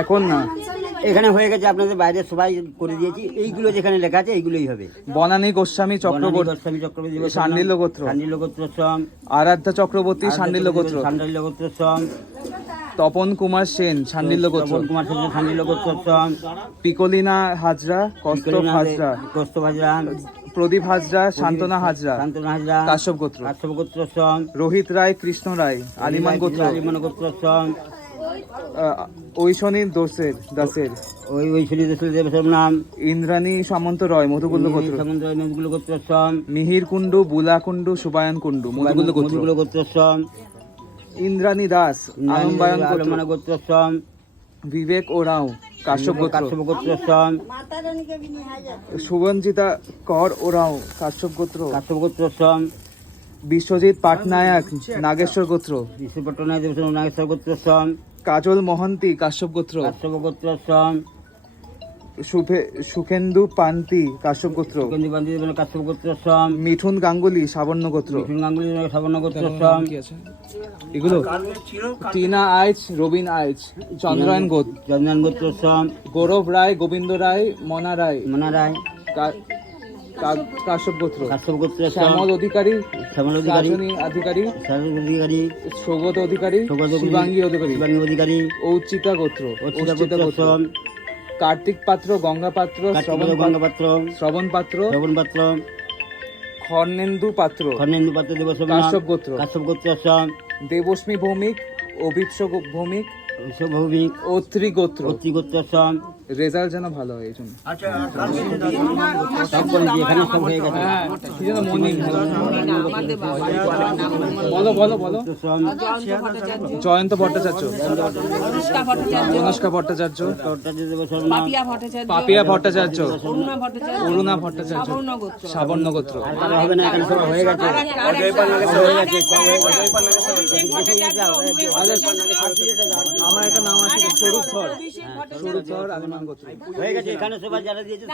এখন না। এখানে হয়ে গেছে আপনাদের বাইরে সবাই করে দিয়েছি। এইগুলো যেখানে লেখা আছে এইগুলোই হবে। বনানী গোস্বামী চক্রবর্তী গোস্বামী চক্রবর্তী গোত্র। শান্ডিল্য গোত্র সম আরাধ্যা চক্রবর্তী শাণ্ডিল্য গোত্র শান্ডিল্য গোত্র তপন কুমার সেন শাণ্ডিল্য গোত্র তপন কুমার সেন শান্ডিল্য গোত্র সম পিকলিনা হাজরা কস্তব হাজরা কষ্ট হাজরা। প্রদীপ হাজরা শান্তনা হাজরা। শান্তনু হাজরা। কাশ্যপ গোত্র। কাশ্যপ গোত্র রোহিত রায় কৃষ্ণ রায় আলিমান গোত্র। আলিমান গোত্র আহ, ঐশনী দোসের দাসের। ওই ওই শরীর দেবের নাম। ইন্দ্রাণী সামন্ত রয় মধুকুল্ল গোত্র। সমুদ্র নদীগুলো গোত্র সম মিহির কুণ্ডু বুলা কুণ্ডু সুবায়ন কুণ্ডু মধুকুল্ল গোত্র। নদীগুলো গোত্র ইন্দ্রাণী দাস আলমবায়ন গোত্র। আলমান বিবেক ওরাও কাশ্যপ কাশ্যপ গোত্র সম সুগঞ্জিতা কর ওরাও কাশ্যপ গোত্র। কাশ্যপ গোত্র সম বিশ্বজিৎ পাটনায়ক নাগেশ্বর গোত্র। বিশ্বপট্টনায় দেবের নাগেশ্বর গোত্র সম কাজল মহন্তি কাশ্যপ গোত্র। কাশ্যপ গোত্র সুফে- সুখেন্দু পান্তি কাশ্যপ গোত্র। বান্ধি দেবেন কাশ্যপ গোত্র সম মিঠুন গাঙ্গুলি সাবর্ণ গোত্র। মিঠুন গাঙ্গুলি সাবর্ণ গোত্র সম এগুলো টিনা আইচ রবিন আইচ চন্দ্রায়ন গোত্র চন্দন গোত্র সম গৌরব রায় গোবিন্দ রায় মনা রায়। মনা রায়। কাশ্যপ গোত্র। কাশ্যপ গোত্র শ্যামল অধিকারী শ্যামল অধিকারী। অধিকারী অধিকারী। সৌগত অধিকারী অধিকারী, শিবাঙ্গী অধিকারী। শিবানী অধিকারী। ঔচিতা গোত্র কার্তিক পাত্র গঙ্গা পাত্র শ্রবণ কার্তিক পাত্র শ্রবণ পাত্র। শ্রবণ পাত্র। খর্ণেন্দু পাত্র। খর্ণেন্দু পাত্র দেবসম কাশ্যপ গোত্র। কাশ্যপ গোত্র সম দেবস্মী ভৌমিক অভিপ্স গো- ভৌমিক ভৌমিক। অত্রি গোত্র অত্রি গোত্র রেজাল্ট যেন ভালো হয় এই জন্য। বলো বলো বলো। জয়ন্ত ভট্টাচার্য। অনুষ্কা ভট্টাচার্য। পাপিয়া ভট্টাচার্য। অরুণা ভট্টাচার্য। সাবর্ণ গোত্র। হয়ে হয়ে হয়ে আমার একটা নাম আছে সরুস্থর সরুস্থর আলিমান গোত্র হয়ে গেছে এখানে সবাই যারা দিয়েছে